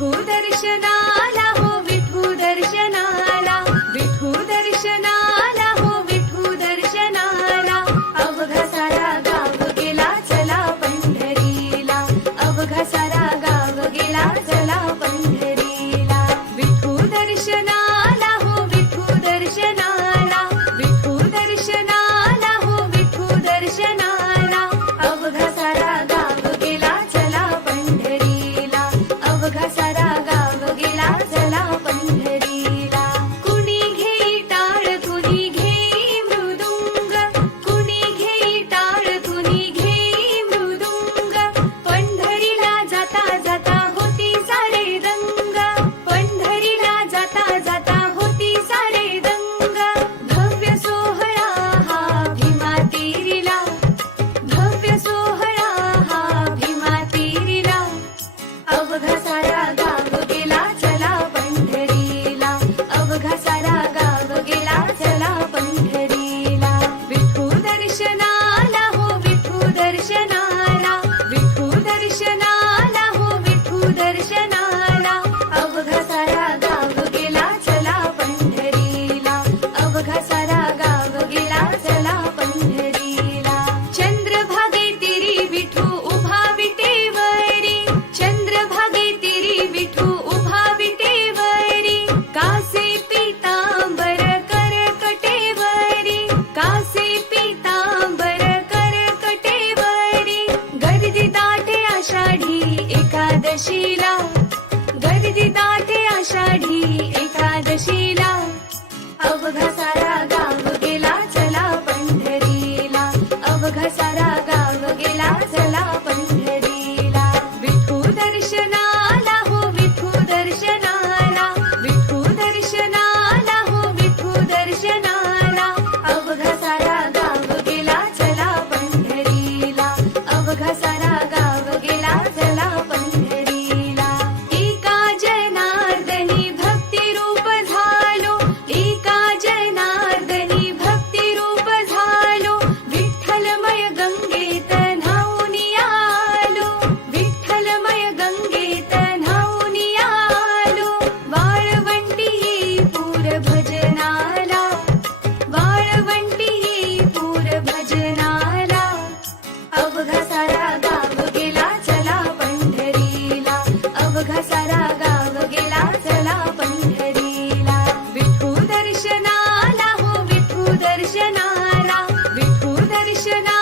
विठू दर्शनाला हो विठू दर्शनाला, विठू दर्शनाला हो विठू दर्शनाला, अवघा सारा गाव गेला चला पंढरीला, अवघा सारा गाव गेला चला पंढरीला. विठू दर्शनाला हो विठू दर्शनाला, विठू दर्शनाला हो विठू दर्शनाला, अवघा सारा गाव गेला चला पंढरीला, अवघा सारा गाव गेला चला पंढरीला. कुणी घेई टाळ कुणी घेई मृदुंग, कुणी घेई टाळ कुणी घेई मृदुंग, पंढरीला जाता जाता होती सारे दंग, पंढरीला जाता जाता होती सारे दंग. भव्य सोहळा हा भीमा तीरीला, भव्य सोहळा हा भीमा तीरीला, अवघा सारा गाव गेला चला पंढरीला, अवघा सारा गाव गेला चला पंढरीला. विठू दर्शनाला हो विठू दर्शनाला, विठू दर्शनाला हो विठू दर्शनाला, अवघा सारा गाव गेला चला पंढरीला, अवघा सारा गाव गेला चला पंढरीला. चंद्रभागे तिरी विठू उभा विटेवरी, चंद्रभागे तिरी विठू उभा विटेवरी, कासे पीतांबर करकटेवरी, कासे पीतांबर करकटेवरी, गर्दी दाटे आषाढी एकादशीला, गर्दी दाटे आषाढी एकादशीला, अवघा सारा गाव गेला चला पंढरीला, अवघा सारा गाव गेला चला पंढरीला. विठू दर्शनाला हो विठू दर्शनाला, विठू दर्शनाला हो विठू दर्शनाला, अवघा सारा गाव गेला चला पंढरीला, अवघा सारा गाव गेला चला पंढरीला. एका जनार्दनी भक्ती रूप झालो, एका जनार्दनी भक्ती रूप झालो, विठ्ठलमय गंगेत न्हाऊन आलो, विठ्ठलमय गंगेत न्हाऊन आलो. वाळवंटी पूर भजनाला, वाळवंटी पूर भजनाला, अवघा सारा गाव गेला चला पंढरीला, अवघा सारा गाव गेला चला पंढरीला. विठू दर्शनाला हो विठू दर्शनाला, विठू दर्शनाला